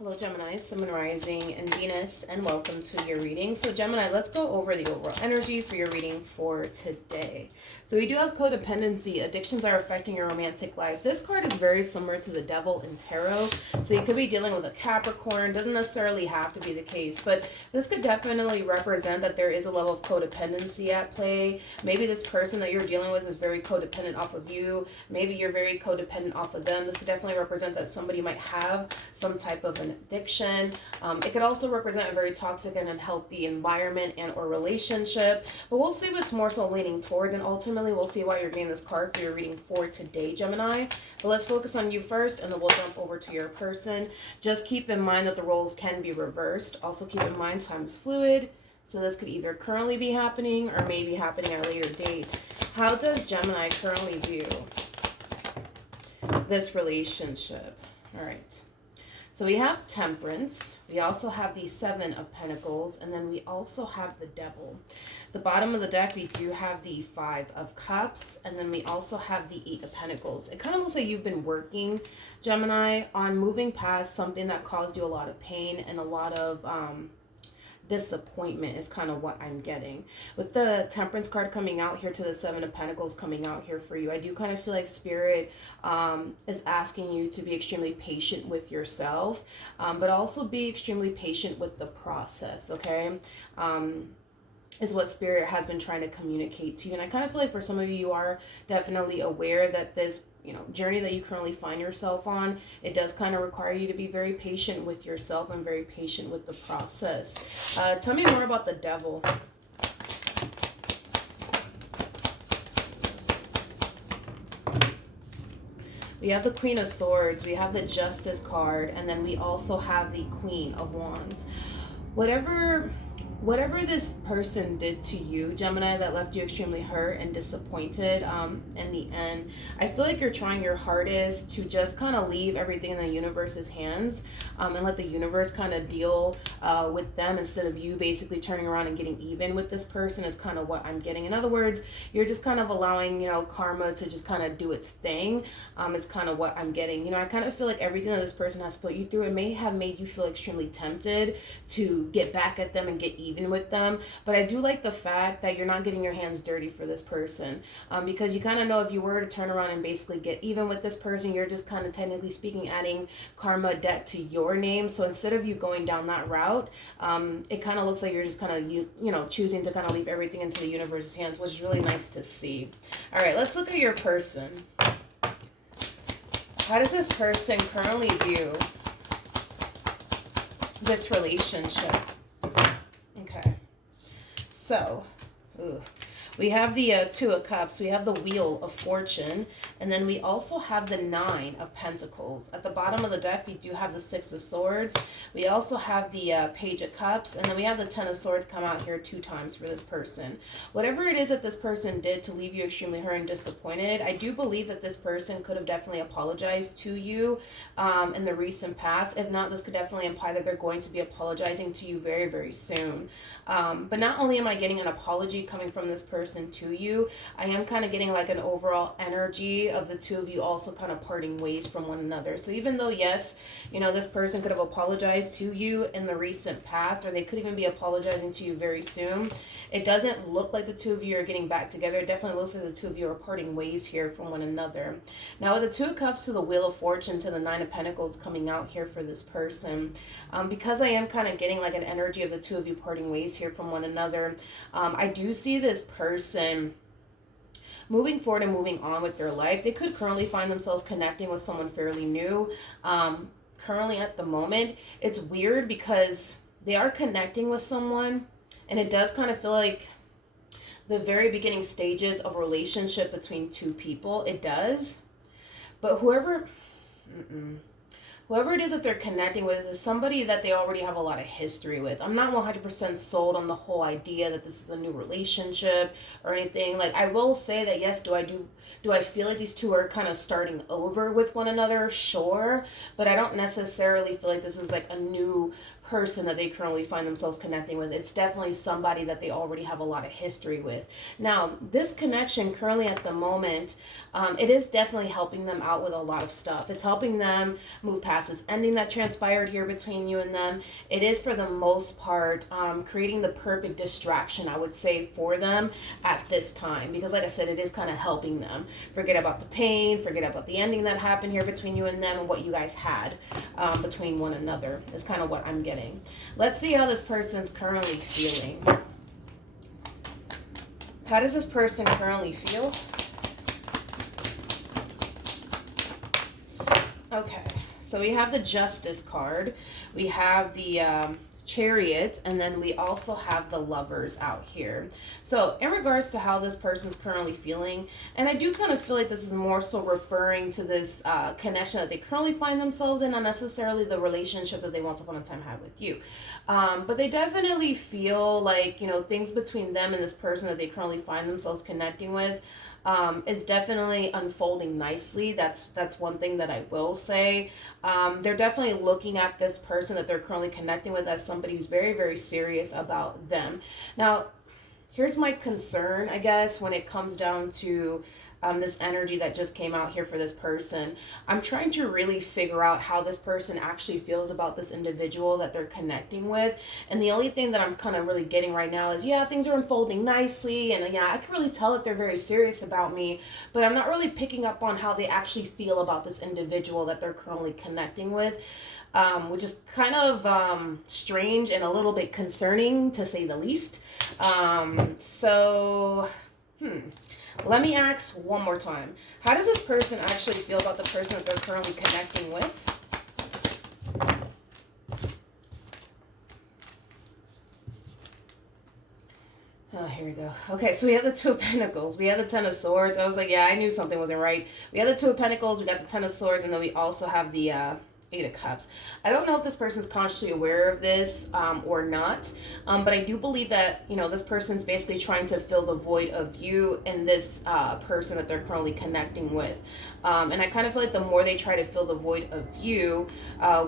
Hello Gemini, Sun, Moon, Rising, and Venus, and welcome to your reading. So Gemini, let's go over the overall energy for your reading for today. So we do have codependency. Addictions are affecting your romantic life. This card is very similar to the Devil in Tarot. So you could be dealing with a Capricorn. Doesn't necessarily have to be the case, but this could definitely represent that there is a level of codependency at play. Maybe this person that you're dealing with is very codependent off of you. Maybe you're very codependent off of them. This could definitely represent that somebody might have some type of an addiction. It could also represent a very toxic and unhealthy environment and or relationship, but we'll see what's more so leaning towards, and ultimately we'll see why you're getting this card for your reading for today, Gemini. But let's focus on you first, and then we'll jump over to your person. Just keep in mind that the roles can be reversed. Also keep in mind time is fluid, so this could either currently be happening or maybe happening at a later date. How does Gemini currently view this relationship? All right. So we have Temperance, we also have the Seven of Pentacles, and then we also have the Devil. The bottom of the deck, we do have the Five of Cups, and then we also have the Eight of Pentacles. It kind of looks like you've been working, Gemini, on moving past something that caused you a lot of pain and a lot of disappointment is kind of what I'm getting. With the Temperance card coming out here to the Seven of Pentacles coming out here for you, I do kind of feel like Spirit is asking you to be extremely patient with yourself, but also be extremely patient with the process, okay? Is what Spirit has been trying to communicate to you. And I kind of feel like for some of you, you are definitely aware that this journey that you currently find yourself on, it does kind of require you to be very patient with yourself and very patient with the process. Tell me more about the Devil. We have the Queen of Swords, we have the Justice card, and then we also have the Queen of Wands. Whatever this person did to you, Gemini, that left you extremely hurt and disappointed in the end, I feel like you're trying your hardest to just kind of leave everything in the universe's hands and let the universe kind of deal with them instead of you basically turning around and getting even with this person is kind of what I'm getting. In other words, you're just kind of allowing, karma to just kind of do its thing is kind of what I'm getting. I kind of feel like everything that this person has put you through, it may have made you feel extremely tempted to get back at them and get even with them, but I do like the fact that you're not getting your hands dirty for this person, because you kind of know if you were to turn around and basically get even with this person, you're just kind of technically speaking adding karma debt to your name. So instead of you going down that route, it kind of looks like you're just kind of choosing to kind of leave everything into the universe's hands, which is really nice to see. All right, let's look at your person. How does this person currently view this relationship? Okay, so we have the Two of Cups, we have the Wheel of Fortune, and then we also have the Nine of Pentacles. At the bottom of the deck, we do have the Six of Swords. We also have the Page of Cups, and then we have the Ten of Swords come out here 2 times for this person. Whatever it is that this person did to leave you extremely hurt and disappointed, I do believe that this person could have definitely apologized to you in the recent past. If not, this could definitely imply that they're going to be apologizing to you very, very soon. But not only am I getting an apology coming from this person to you, I am kind of getting like an overall energy of the two of you also kind of parting ways from one another. So even though, yes, this person could have apologized to you in the recent past, or they could even be apologizing to you very soon, it doesn't look like the two of you are getting back together. It definitely looks like the two of you are parting ways here from one another. Now with the Two of Cups to the Wheel of Fortune to the Nine of Pentacles coming out here for this person, because I am kind of getting like an energy of the two of you parting ways here from one another, I do see this person moving forward and moving on with their life. They could currently find themselves connecting with someone fairly new. Currently at the moment, it's weird because they are connecting with someone, and it does kind of feel like the very beginning stages of a relationship between two people. It does. But whoever it is that they're connecting with is somebody that they already have a lot of history with. I'm not 100% sold on the whole idea that this is a new relationship or anything. Like, I will say that, yes, do I feel like these two are kind of starting over with one another? Sure. But I don't necessarily feel like this is like a new person that they currently find themselves connecting with. It's definitely somebody that they already have a lot of history with. Now, this connection currently at the moment, it is definitely helping them out with a lot of stuff. It's helping them move past past, this ending that transpired here between you and them, it is for the most part creating the perfect distraction, I would say, for them at this time. Because like I said, it is kind of helping them forget about the pain, forget about the ending that happened here between you and them and what you guys had between one another is kind of what I'm getting. Let's see how this person's currently feeling. How does this person currently feel? Okay, so we have the Justice card, we have the Chariot, and then we also have the Lovers out here. So in regards to how this person's currently feeling, and I do kind of feel like this is more so referring to this connection that they currently find themselves in, not necessarily the relationship that they once upon a time had with you. But they definitely feel like, you know, things between them and this person that they currently find themselves connecting with is definitely unfolding nicely. That's one thing that I will say. They're definitely looking at this person that they're currently connecting with as somebody who's very, very serious about them. Now, here's my concern, I guess, when it comes down to this energy that just came out here for this person. I'm trying to really figure out how this person actually feels about this individual that they're connecting with. And the only thing that I'm kind of really getting right now is, yeah, things are unfolding nicely. And yeah, I can really tell that they're very serious about me, but I'm not really picking up on how they actually feel about this individual that they're currently connecting with. Which is kind of strange and a little bit concerning, to say the least. Let me ask one more time. How does this person actually feel about the person that they're currently connecting with? Oh, here we go. Okay, so we have the Two of Pentacles. We have the Ten of Swords. I was like, yeah, I knew something wasn't right. We have the Two of Pentacles. We got the Ten of Swords. And then we also have the Eight of Cups. I don't know if this person's consciously aware of this or not, but I do believe that, you know, this person's basically trying to fill the void of you and this person that they're currently connecting with. And I kind of feel like the more they try to fill the void of you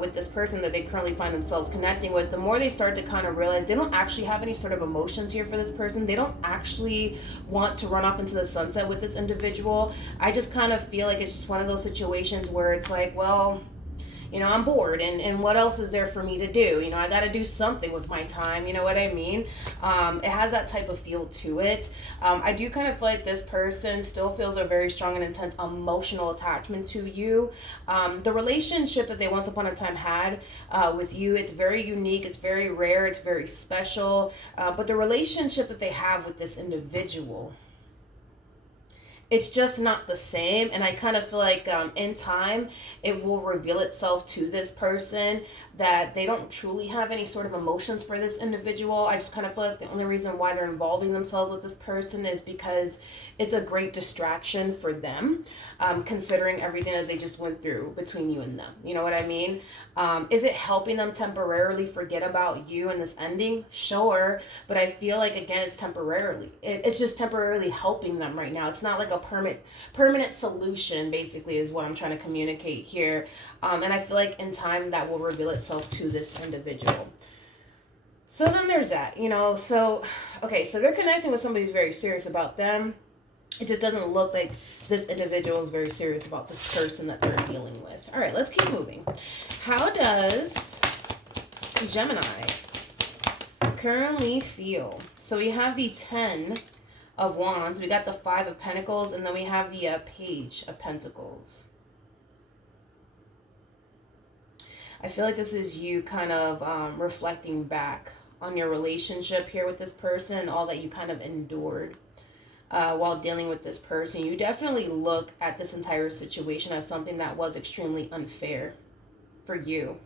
with this person that they currently find themselves connecting with, the more they start to kind of realize they don't actually have any sort of emotions here for this person. They don't actually want to run off into the sunset with this individual. I just kind of feel like it's just one of those situations where it's like, well, you know, I'm bored, and what else is there for me to do? You know, I got to do something with my time, you know what I mean? It has that type of feel to it. I do kind of feel like this person still feels a very strong and intense emotional attachment to you. The relationship that they once upon a time had with you, it's very unique, it's very rare, it's very special, but the relationship that they have with this individual, it's just not the same. And I kind of feel like in time it will reveal itself to this person that they don't truly have any sort of emotions for this individual. I just kind of feel like the only reason why they're involving themselves with this person is because it's a great distraction for them, considering everything that they just went through between you and them. You know what I mean? Is it helping them temporarily forget about you and this ending? Sure. But I feel like, again, it's temporarily. It's just temporarily helping them right now. It's not like a permanent solution, basically, is what I'm trying to communicate here. And I feel like in time that will reveal itself to this individual. So then there's that, you know. So, okay, so they're connecting with somebody who's very serious about them. It just doesn't look like this individual is very serious about this person that they're dealing with. All right, let's keep moving. How does Gemini currently feel? So we have the 10 of Wands, we got the 5 of Pentacles, and then we have the Page of Pentacles. I feel like this is you kind of reflecting back on your relationship here with this person, all that you kind of endured while dealing with this person. You definitely look at this entire situation as something that was extremely unfair for you.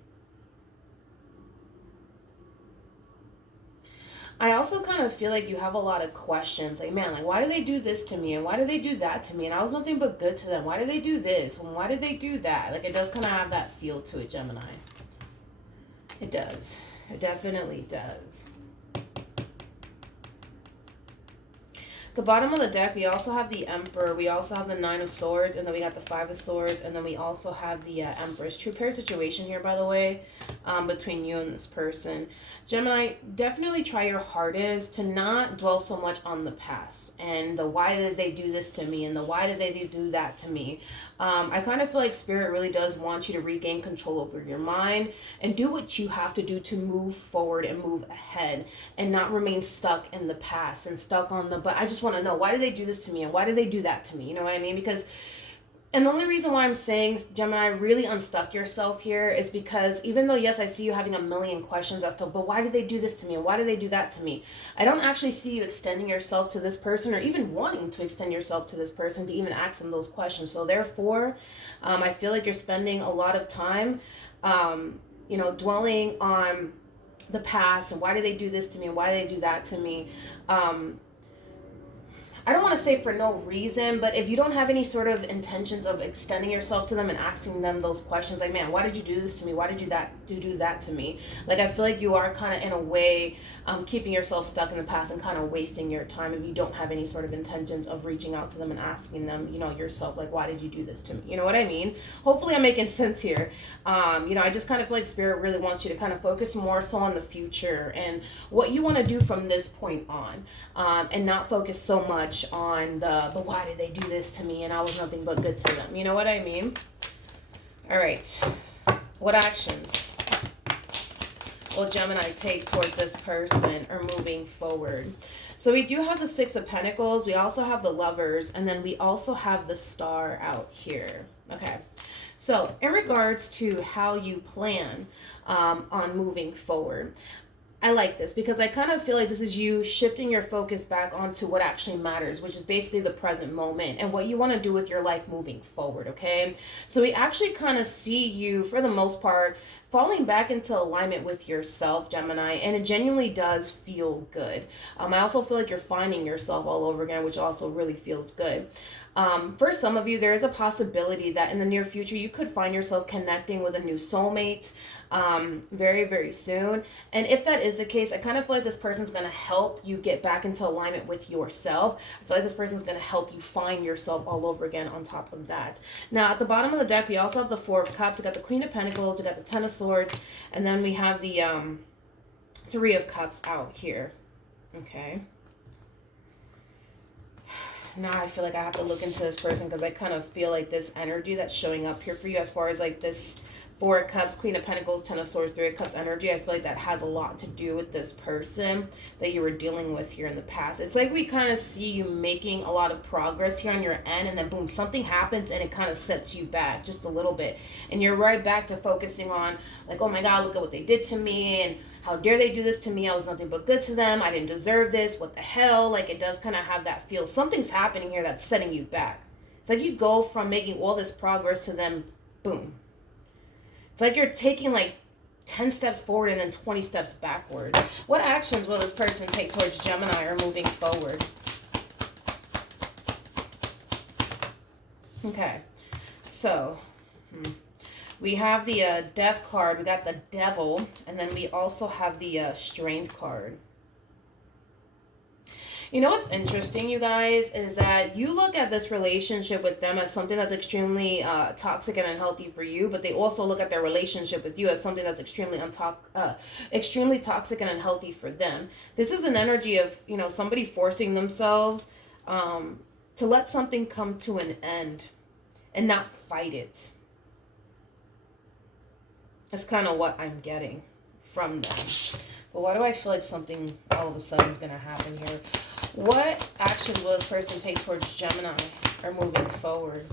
I also kind of feel like you have a lot of questions. Like, man, like, why do they do this to me? And why do they do that to me? And I was nothing but good to them. Why do they do this? And why did they do that? Like, it does kind of have that feel to it, Gemini. It does. It definitely does. The bottom of the deck, we also have the Emperor, we also have the 9 of Swords, and then we got the 5 of Swords, and then we also have the Empress. True pair situation here, by the way. between you and this person. Gemini, definitely try your hardest to not dwell so much on the past and the why did they do this to me and the why did they do that to me. I kind of feel like Spirit really does want you to regain control over your mind and do what you have to do to move forward and move ahead and not remain stuck in the past and stuck on the, but I just want to know, why did they do this to me and why did they do that to me? You know what I mean? Because and the only reason why I'm saying, Gemini, really unstuck yourself here is because even though, yes, I see you having a million questions as to, but why did they do this to me? And why did they do that to me? I don't actually see you extending yourself to this person or even wanting to extend yourself to this person to even ask them those questions. So therefore, I feel like you're spending a lot of time, dwelling on the past and why did they do this to me and why did they do that to me. I don't want to say for no reason, but if you don't have any sort of intentions of extending yourself to them and asking them those questions, like, man, why did you do this to me? Why did you do that to me? Like, I feel like you are kind of in a way keeping yourself stuck in the past and kind of wasting your time if you don't have any sort of intentions of reaching out to them and asking them, yourself, like, why did you do this to me? You know what I mean? Hopefully I'm making sense here. I just kind of feel like Spirit really wants you to kind of focus more so on the future and what you want to do from this point on, and not focus so much on but why did they do this to me and I was nothing but good to them. You know what I mean? All right. What actions will Gemini take towards this person or moving forward? So we do have the Six of Pentacles. We also have the Lovers. And then we also have the Star out here. Okay. So in regards to how you plan on moving forward, I like this because I kind of feel like this is you shifting your focus back onto what actually matters, which is basically the present moment and what you want to do with your life moving forward, okay? So we actually kind of see you, for the most part, falling back into alignment with yourself, Gemini, and it genuinely does feel good. I also feel like you're finding yourself all over again, which also really feels good. For some of you, there is a possibility that in the near future, you could find yourself connecting with a new soulmate very, very soon. And if that is the case, I kind of feel like this person's going to help you get back into alignment with yourself. I feel like this person's going to help you find yourself all over again on top of that. Now, at the bottom of the deck, we also have the Four of Cups. We got the Queen of Pentacles. We got the Ten of Swords. And then we have the Three of Cups out here. Okay. Now I feel like I have to look into this person because I kind of feel like this energy that's showing up here for you as far as like this Four of Cups, Queen of Pentacles, Ten of Swords, Three of Cups energy. I feel like that has a lot to do with this person that you were dealing with here in the past. It's like we kind of see you making a lot of progress here on your end, and then boom, something happens and it kind of sets you back just a little bit. And you're right back to focusing on like, oh my God, look at what they did to me, and how dare they do this to me? I was nothing but good to them. I didn't deserve this. What the hell? Like, it does kind of have that feel. Something's happening here that's setting you back. It's like you go from making all this progress to then, boom. It's like you're taking like 10 steps forward and then 20 steps backward. What actions will this person take towards Gemini or moving forward? Okay. So, we have the Death card, we got the Devil, and then we also have the Strength card. You know what's interesting, you guys, is that you look at this relationship with them as something that's extremely toxic and unhealthy for you, but they also look at their relationship with you as something that's extremely toxic and unhealthy for them. This is an energy of, somebody forcing themselves to let something come to an end and not fight it. That's kind of what I'm getting from them. But why do I feel like something all of a sudden is going to happen here? What action will this person take towards Gemini or moving forward?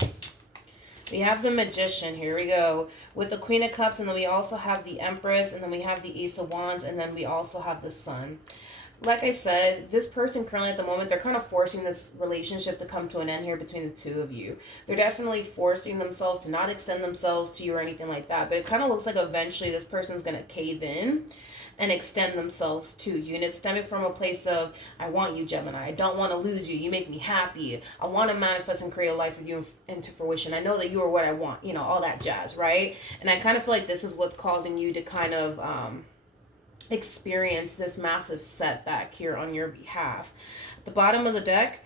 We have the Magician. Here we go. With the Queen of Cups, and then we also have the Empress, and then we have the Ace of Wands, and then we also have the Sun. Like I said, this person currently at the moment, they're kind of forcing this relationship to come to an end here between the two of you. They're definitely forcing themselves to not extend themselves to you or anything like that. But it kind of looks like eventually this person's going to cave in and extend themselves to you. And it's stemming from a place of, I want you, Gemini. I don't want to lose you. You make me happy. I want to manifest and create a life with you into fruition. I know that you are what I want. All that jazz, right? And I kind of feel like this is what's causing you to kind of experience this massive setback here on your behalf. At the bottom of the deck,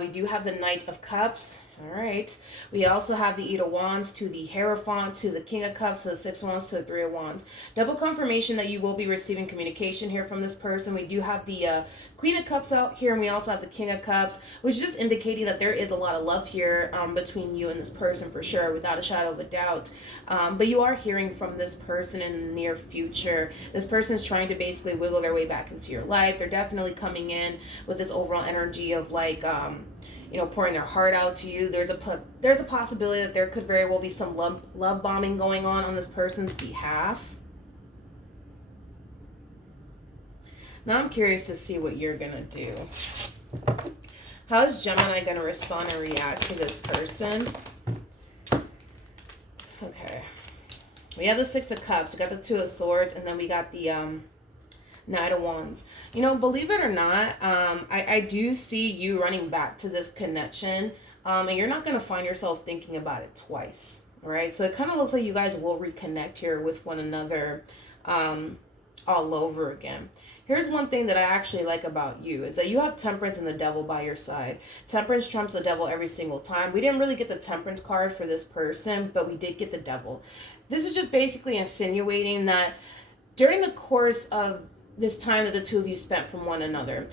we do have the Knight of Cups, All right. We also have the Eight of Wands to the Hierophant to the King of Cups to the Six of Wands to the Three of Wands. Double confirmation that you will be receiving communication here from this person. We do have the Queen of Cups out here, and we also have the King of Cups, which is just indicating that there is a lot of love here between you and this person for sure, without a shadow of a doubt. But you are hearing from this person in the near future. This person is trying to basically wiggle their way back into your life. They're definitely coming in with this overall energy of like, you know, pouring their heart out to you. There's a possibility that there could very well be some love bombing going on this person's behalf. Now I'm curious to see what you're gonna do. How is Gemini gonna respond and react to this person? Okay. We have the Six of Cups, we got the Two of Swords, and then we got the Knight of Wands. You know, believe it or not, I do see you running back to this connection, and you're not going to find yourself thinking about it twice, all right? So it kind of looks like you guys will reconnect here with one another all over again. Here's one thing that I actually like about you is that you have Temperance and the Devil by your side. Temperance trumps the Devil every single time. We didn't really get the Temperance card for this person, but we did get the Devil. This is just basically insinuating that during the course of this time that the two of you spent from one another,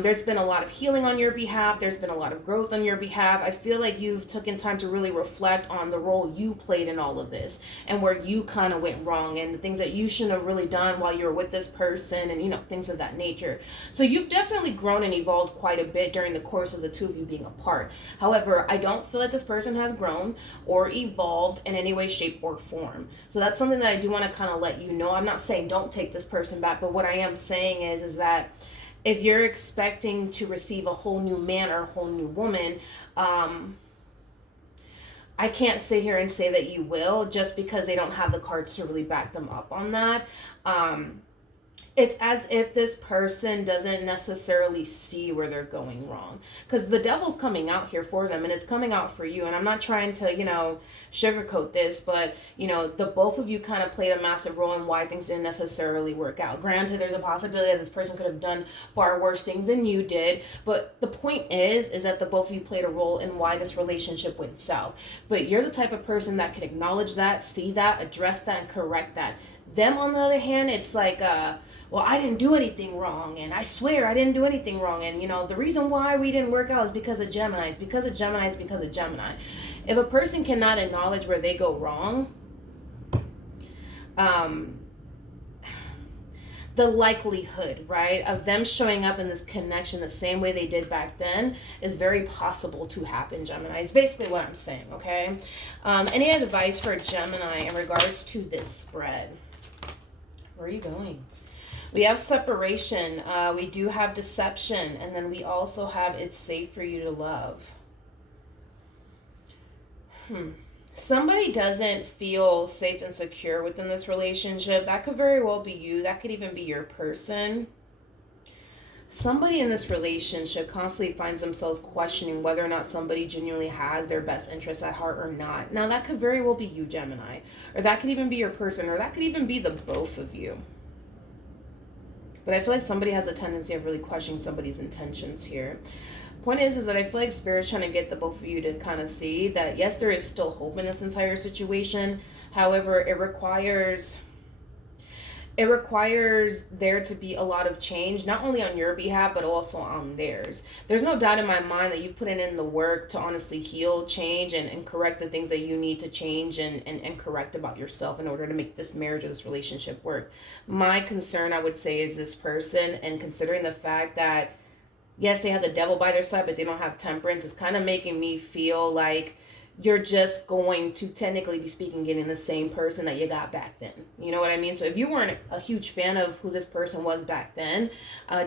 there's been a lot of healing on your behalf. There's been a lot of growth on your behalf. I feel like you've taken time to really reflect on the role you played in all of this and where you kind of went wrong and the things that you shouldn't have really done while you were with this person and, you know, things of that nature. So you've definitely grown and evolved quite a bit during the course of the two of you being apart. However, I don't feel like this person has grown or evolved in any way, shape, or form. So that's something that I do want to kind of let you know. I'm not saying don't take this person back, but what I am saying is that if you're expecting to receive a whole new man or a whole new woman, I can't sit here and say that you will just because they don't have the cards to really back them up on that. It's as if this person doesn't necessarily see where they're going wrong, because the Devil's coming out here for them and it's coming out for you. And I'm not trying to, you know, sugarcoat this, but, you know, the both of you kind of played a massive role in why things didn't necessarily work out. Granted, there's a possibility that this person could have done far worse things than you did, but the point is that the both of you played a role in why this relationship went south. But you're the type of person that can acknowledge that, see that, address that, and correct that. Them, on the other hand, it's like, well, I didn't do anything wrong, and I swear I didn't do anything wrong, and, you know, the reason why we didn't work out is because of Gemini. It's because of Gemini. It's because of Gemini. If a person cannot acknowledge where they go wrong, the likelihood, right, of them showing up in this connection the same way they did back then is very possible to happen, Gemini. It's basically what I'm saying, okay? Any advice for Gemini in regards to this spread? Where are you going? We have separation. We do have deception. And then we also have it's safe for you to love. Somebody doesn't feel safe and secure within this relationship. That could very well be you. That could even be your person. Somebody in this relationship constantly finds themselves questioning whether or not somebody genuinely has their best interests at heart or not. Now, that could very well be you, Gemini. Or that could even be your person. Or that could even be the both of you. But I feel like somebody has a tendency of really questioning somebody's intentions here. Point is that I feel like Spirit's trying to get the both of you to kind of see that, yes, there is still hope in this entire situation. However, it requires there to be a lot of change, not only on your behalf, but also on theirs. There's no doubt in my mind that you've put in the work to honestly heal, change, and correct the things that you need to change and correct about yourself in order to make this marriage or this relationship work. My concern, I would say, is this person, and considering the fact that, yes, they have the Devil by their side, but they don't have Temperance, it's kind of making me feel like you're just going to, technically be speaking, getting the same person that you got back then. You know what I mean? So if you weren't a huge fan of who this person was back then,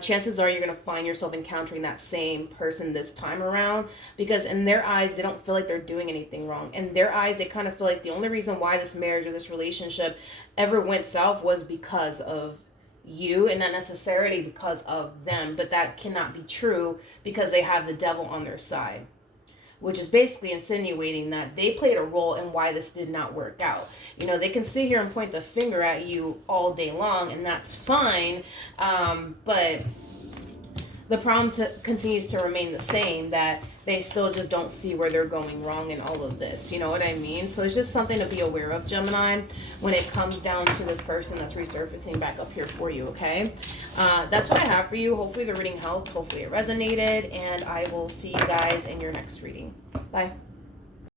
chances are you're going to find yourself encountering that same person this time around, because in their eyes, they don't feel like they're doing anything wrong. In their eyes, they kind of feel like the only reason why this marriage or this relationship ever went south was because of you and not necessarily because of them. But that cannot be true because they have the Devil on their side, which is basically insinuating that they played a role in why this did not work out. You know, they can sit here and point the finger at you all day long, and that's fine. But the problem continues to remain the same, that they still just don't see where they're going wrong in all of this. You know what I mean? So it's just something to be aware of, Gemini, when it comes down to this person that's resurfacing back up here for you, okay? That's what I have for you. Hopefully the reading helped. Hopefully it resonated. And I will see you guys in your next reading. Bye.